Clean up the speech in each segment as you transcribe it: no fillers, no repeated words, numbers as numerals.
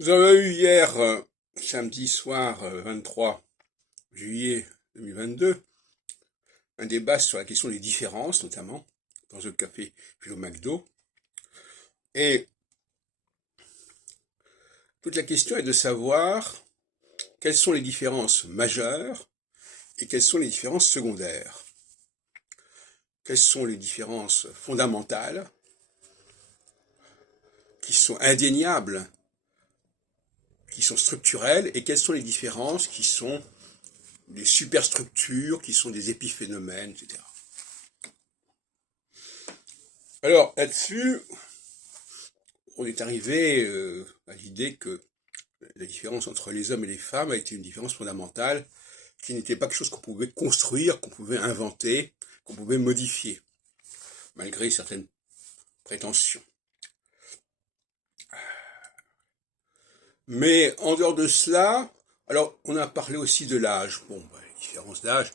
Nous avons eu hier, samedi soir 23 juillet 2022, un débat sur la question des différences, notamment dans le café puis au McDo. Et toute la question est de savoir quelles sont les différences majeures et quelles sont les différences secondaires. Quelles sont les différences fondamentales qui sont indéniables, qui sont structurelles, et quelles sont les différences qui sont des superstructures, qui sont des épiphénomènes, etc. Alors, là-dessus, on est arrivé à l'idée que la différence entre les hommes et les femmes a été une différence fondamentale, qui n'était pas quelque chose qu'on pouvait construire, qu'on pouvait inventer, qu'on pouvait modifier, malgré certaines prétentions. Mais en dehors de cela, alors on a parlé aussi de l'âge. Bon, les différences d'âge,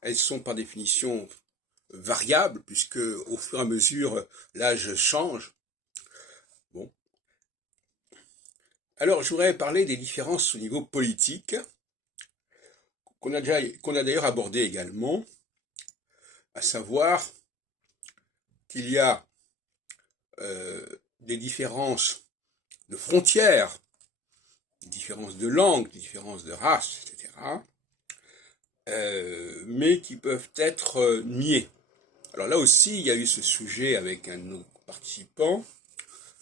elles sont par définition variables, puisque au fur et à mesure, l'âge change. Bon. Alors, je voudrais parler des différences au niveau politique, qu'on a d'ailleurs abordé également, à savoir qu'il y a des différences de frontières, des différences de langue, des différences de race, etc., mais qui peuvent être niées. Alors là aussi, il y a eu ce sujet avec un de nos participants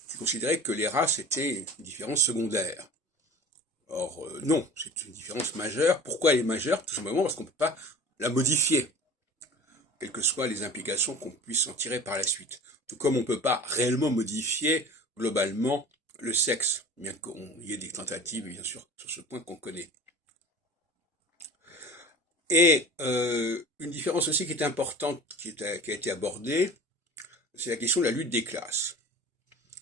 qui considérait que les races étaient une différence secondaire. Or, non, c'est une différence majeure. Pourquoi elle est majeure? Tout simplement parce qu'on ne peut pas la modifier, quelles que soient les implications qu'on puisse en tirer par la suite. Tout comme on ne peut pas réellement modifier globalement le sexe, bien qu'il y ait des tentatives, bien sûr, sur ce point qu'on connaît. Et une différence aussi qui est importante, qui a été abordée, c'est la question de la lutte des classes.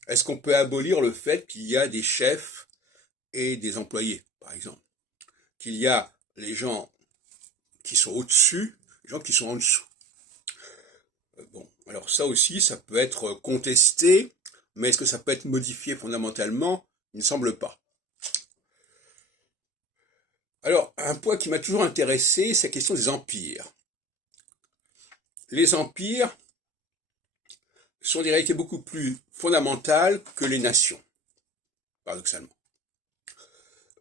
Est-ce qu'on peut abolir le fait qu'il y a des chefs et des employés, par exemple? Qu'il y a les gens qui sont au-dessus, les gens qui sont en dessous. Bon, alors ça aussi, ça peut être contesté, mais est-ce que ça peut être modifié fondamentalement? Il ne semble pas. Alors, un point qui m'a toujours intéressé, c'est la question des empires. Les empires sont des réalités beaucoup plus fondamentales que les nations, paradoxalement.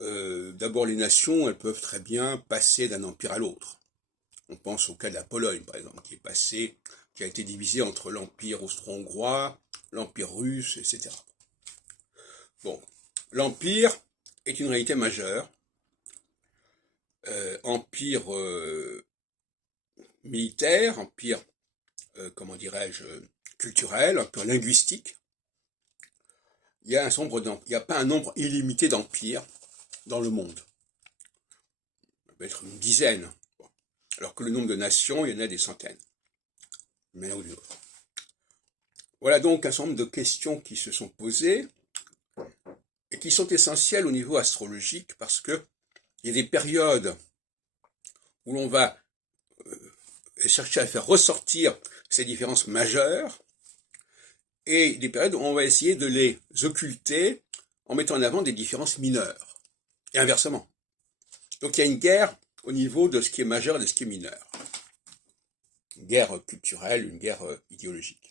D'abord, les nations, elles peuvent très bien passer d'un empire à l'autre. On pense au cas de la Pologne, par exemple, qui a été divisé entre l'empire austro-hongrois, l'empire russe, etc. Bon, l'empire est une réalité majeure. Empire militaire, empire, comment dirais-je, culturel, empire linguistique. Il n'y a pas un nombre illimité d'empires dans le monde. Ça peut être une dizaine. Alors que le nombre de nations, il y en a des centaines. D'une manière ou d'une autre. Voilà donc un certain nombre de questions qui se sont posées et qui sont essentielles au niveau astrologique parce que il y a des périodes où l'on va chercher à faire ressortir ces différences majeures et des périodes où on va essayer de les occulter en mettant en avant des différences mineures. Et inversement. Donc il y a une guerre au niveau de ce qui est majeur et de ce qui est mineur. Une guerre culturelle, une guerre idéologique.